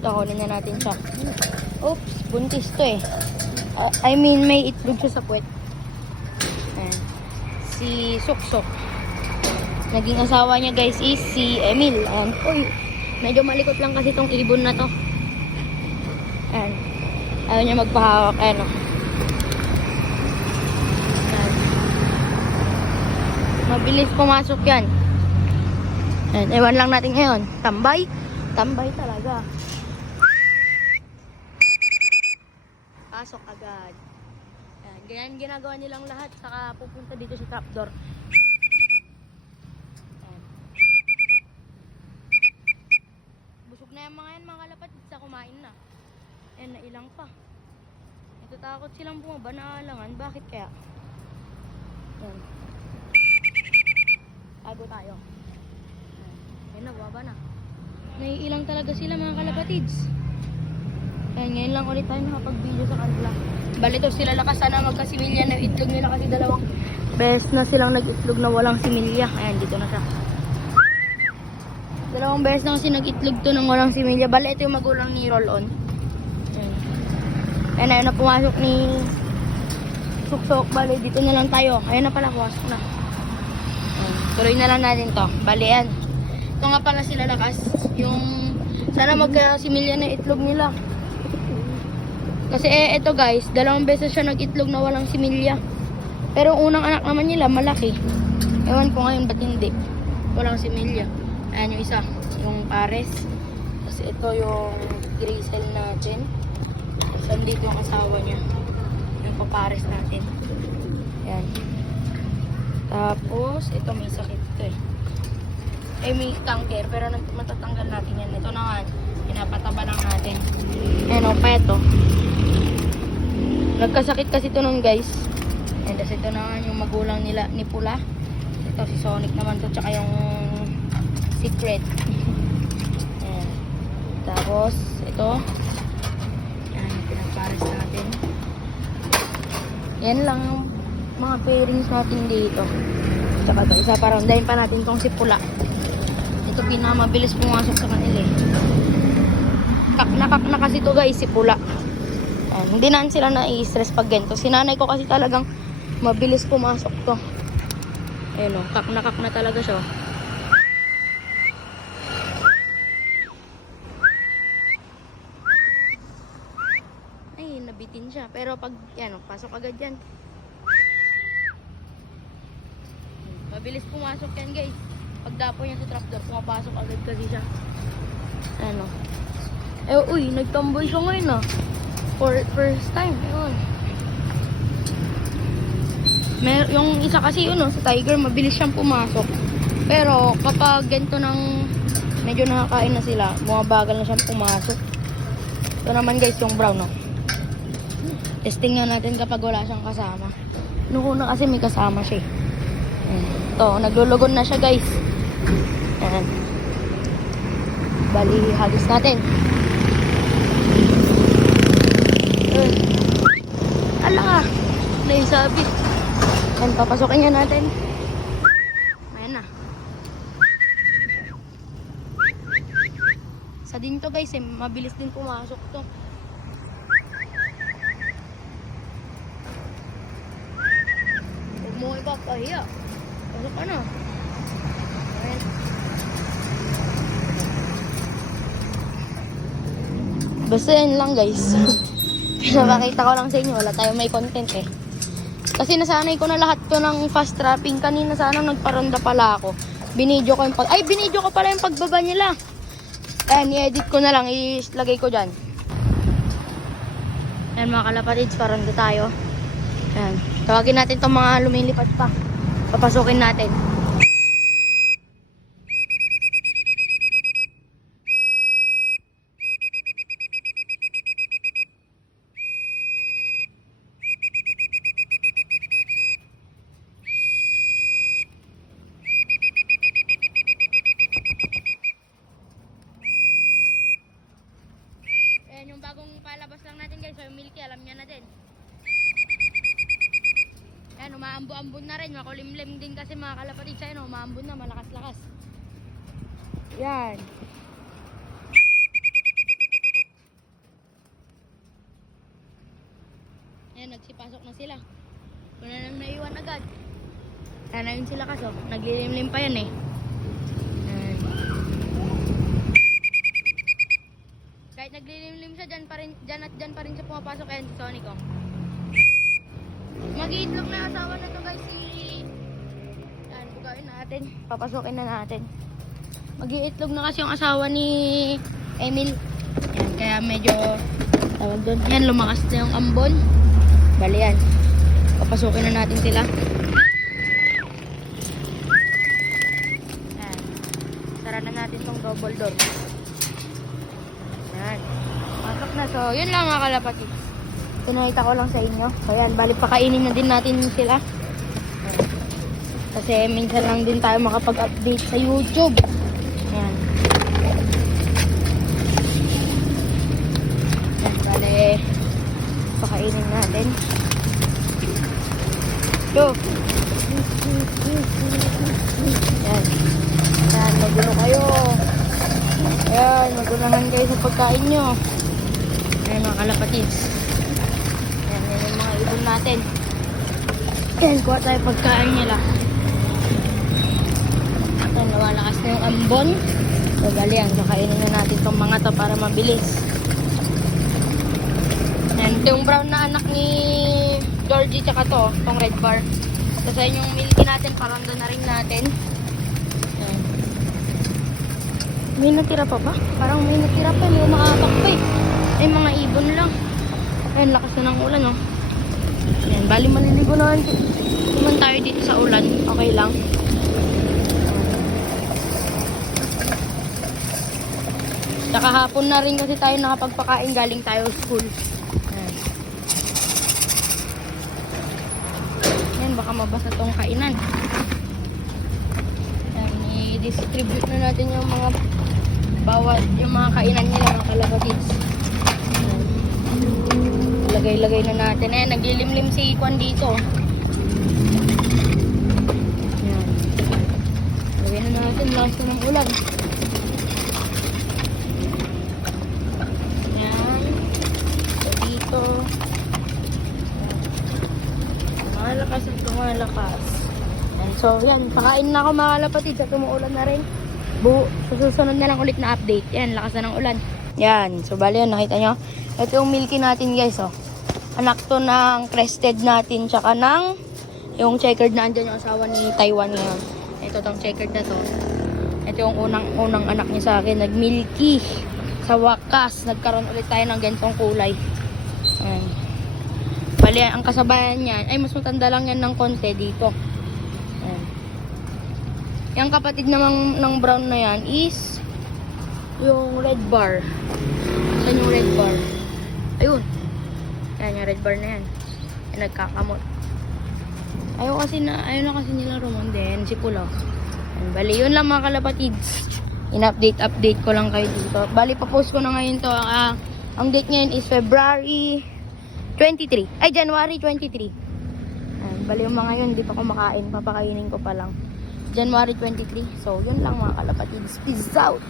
Kakunin na natin siya. Oops, buntis to eh. I mean, may itlog siya sa puwet. Ayan. Si Suksok. Naging asawa niya guys is si Emil. Ayan. Uy, medyo malikot lang kasi tong ibon na to. Ayan. Ayaw niya magpahawak. Ayan o. Ayan. Mabilis pumasok yan. Ayan. Ewan lang natin ngayon. Tambay. Tambay talaga. Pasok agad. Ayan. Ganyan ginagawa nilang lahat. Saka pupunta dito sa trapdoor. Ayan. Busog na yung mga yan mga kalapat. Sa kumain na. Ayan, nailang pa. Natatakot silang bumaba na alangan. Bakit kaya? Ayan. Tago tayo. Ayan na, bumaba na. Naiilang talaga sila mga kalapatids. Ayan, ngayon lang ulit tayo nakapag-video sa kanila. Bali daw sila lakas sana magkasimilya na itlog nila kasi dalawang beses na silang nag-itlog na walang similya. Ayan, dito na siya. Dalawang beses na kasi nag-itlog to ng walang similya. Bali, ito yung magulang ni Roll-On. Ayan, ayun na pumasok ni Suksok. Bali, dito na lang tayo. Ayun na pala, pumasok na. Ayan, tuloy na lang natin to. Bali, yan. Ito nga pala sila lakas. Yung, sana magkasimilya na itlog nila. Kasi ito guys, dalawang beses siya nag-itlog na walang similya. Pero unang anak naman nila, malaki. Ewan ko ngayon, ba't hindi? Walang similya. Ayan yung isa, yung pares. Kasi ito yung grisel natin. So, dito yung asawa niya. Yung papares natin. Ayan. Tapos, ito may sakit to eh. May cancer, pero matatanggal natin yan. Ito na nga, pinapataba lang natin. Ayan o, peto. Nagkasakit kasi ito nun guys. Ayan, tapos ito na nga yung magulang nila ni Pula. Ito si Sonic naman to, tsaka yung Secret. Ayan. Tapos, ito. Ayan, pinapares natin. Yan lang yung mga pairings natin dito. Tsaka ito, isa pa rondahin pa natin tong si Pula. Ito pinamabilis pumasok sa kanila eh. Kak na kasi to guys, si Pula. Ayan, hindi na sila na-i-stress pag ganito. Si nanay ko kasi talagang mabilis pumasok to. Ayan o, kak na talaga siya. Ay, nabitin siya. Pero pag, yan o, pasok agad yan. Mabilis pumasok yan guys. Pag dapo niya sa trapdoor, pumapasok agad kasi siya. Ano. Uy, nagtamboy siya ngayon ah. For first time. Ayun. Yung isa kasi yun sa tiger, mabilis siyang pumasok. Pero kapag ganito ng medyo nakakain na sila, bumabagal na siyang pumasok. Ito naman guys, yung brown no. Testing nga natin kapag wala siyang kasama. Noong una kasi may kasama siya eh. Ito, naglulugon na siya guys. Ayan. Bali, hagis natin. Ala ka. Naisabi. Ayan, papasokin nga natin. Ayan na. Sa din to guys, mabilis din pumasok to. Huwag mo ipapahiya. Pasok ka na. Ayan. Basta yan lang guys. Pinapakita ko lang sa inyo. Wala tayong may content eh. Kasi nasanay ko na lahat to ng fast trapping. Kanina sana nagparonda pala ako. Binidyo ko yung binidyo ko pala yung pagbaba nila. Ayan, i-edit ko na lang. Ilagay ko dyan. Ayan mga kalapatids, paronda tayo. Ayan. Tawagin natin itong mga lumilipad pa. Papasukin natin. Ayan yung bagong palabas lang natin guys. So yung Milky, alam niya na din. Ayan, umaambo-ambon na rin. Makulimlim din kasi mga kalapatid sa inyo. Umaambon na, malakas-lakas. Yan. nagsipasok na sila. Wala nang naiwan agad. Kaya na yun sila kaso, naglilimlim pa yan eh. Ayan. Kahit naglilimlim siya, dyan pa rin siya pumapasok. Ayan si Sonic oh. Mag-iitlog na asawa na to guys si... Ayan, bugawin natin. Papasukin na natin. Mag-iitlog na kasi yung asawa ni Emil. Ayan, kaya medyo tawag doon. Yan, lumakas na yung ambon. Bali yan. Papasukin na natin sila. Ayan. Sara na natin tong double door. Ayan. Pasok na. So, yun lang mga kalapatids. Pinakita ko lang sa inyo. So, ayan. Bali, pakainin na din natin sila. Ayan. Kasi minsan lang din tayo makapag-update sa YouTube. Ayan. Ayan. Bali, pakainin natin. Yo. Yan. Yan, magulo kayo. Yan, magunahan kayo sa pagkain nyo. Yan mga kalapatids. Yan, yan yung mga ibon natin. Yan, kuha tayo pagkain nila. Yan, nawalakas na yung ambon. So, gali yan. Kakainin na natin itong mga to para mabilis. Yan, ito yung brown na anak ni Georgie tsaka to, itong red bar. Kasi yung milky natin, parang doon na rin natin. Ayan. May natira pa ba? Parang may natira pa, may umaapak pa eh. Ay, mga ibon lang. Ayan, lakas na ng ulan oh. Ayan, bali maliligo naman tayo dito sa ulan. Okay lang. Tsaka hapon na rin kasi tayo nakapagpakain, galing tayo school. Baka mabasa tong kainan. Yan, i-distribute na natin yung mga bawat, yung mga kainan nila mga kalapatids. Lagay-lagay na natin. Ayan, naglilimlim si Kwan dito. Yan. Lagay na natin, lakas na ng ulan. Yan. So, dito. Malakas at lumalakas. And so, yan. Pakain na ako mga kalapatid. Sa tumuulan na rin. Susunod na lang ulit na update. Yan, lakas na ng ulan. Yan. So, bali yan. Nakita nyo? Ito yung milky natin guys. Oh. Anak to ng crested natin. Tsaka ng yung checkered na andyan yung asawa ni Taiwan ngayon. Ito tong checkered na to. Ito yung unang anak niya sa akin. Nag-milky. Sa wakas. Nagkaroon ulit tayo ng ganitong kulay. Yan. Bali, ang kasabayan niyan, ay mas matanda lang yan ng konti dito. Ayan. Yung kapatid namang ng brown na yan is yung red bar. Saan yung red bar? Ayun. Ayan yung red bar na yan. Yung nagkakamot. Ayaw na kasi nila Roman din, si Pulaw. Ayan, bali, yun lang mga kalapatids. In-update ko lang kayo dito. Bali, papost ko na ngayon to. Ang date ngayon is February 23. Ay, January 23. Ayan, bali yung mga yun, hindi pa kumakain. Papakainin ko pa lang. January 23. So, yun lang mga kalapatids. Peace out!